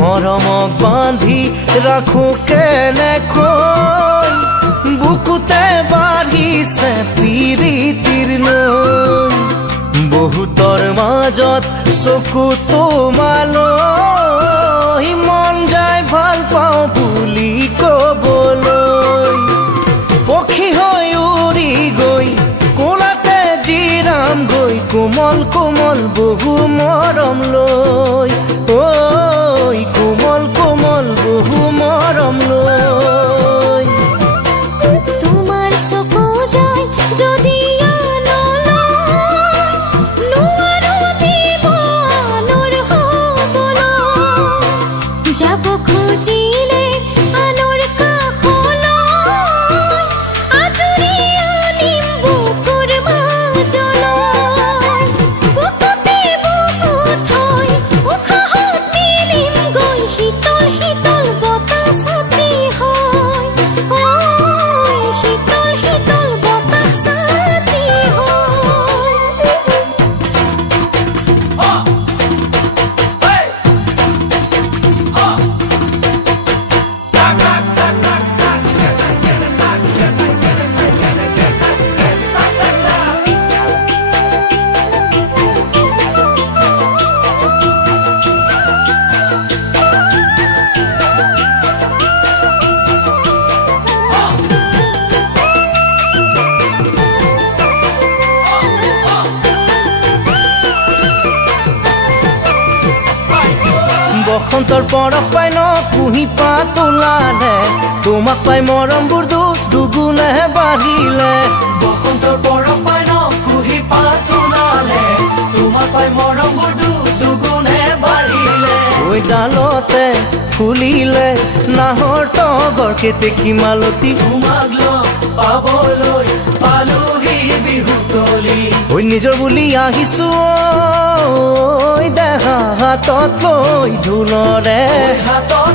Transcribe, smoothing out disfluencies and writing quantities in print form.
মৰমক বান্ধি ৰাখো কেনেকৈ বুকুতে বাঢ়িছে প্ৰীতিৰ নৈ বহুতৰ মাজত চকু তোমালৈ মন যায় ভাল পাওঁ বুলি ক'বলৈ পক্ষী হৈ উৰি গৈ কোলাতে জিৰাম গৈ কোমল কোমল বহু মৰম লৈ ঐ কোমল কোমল বহু মৰম লৈ তোমাৰ চকু যায় যদি যাব খুজিলে আনৰ কাষলৈ আজৰি আনিম বুকুৰ মাজলৈ বুকুতে বুকু থৈ উশাহত মিলিম গৈ শীতল শীতল বতাহ ছাতি হয় ঐ শীতল শীতল বতাহ ছাতি বসন্তৰ পৰশ পাই ন কুঁহি পাত ওলালে তোমাক পাই মৰমবোৰ দুগুণে বাঢ়িলে বসন্তৰ পৰশ পাই ন কুঁহি পাত ওলালে তোমাক পাই মৰমবোৰ দুগুণে বাঢ়িলে ঐ ডালতে ফুলিলে নাহৰ তগৰ কেতেকী মালতী তোমাক লগ পাবলৈ পালোহি বিহুতলি ঐ নিজৰ বুলি আহিছো ঐ দেহা হাতত লৈ ঢোলৰে হাতত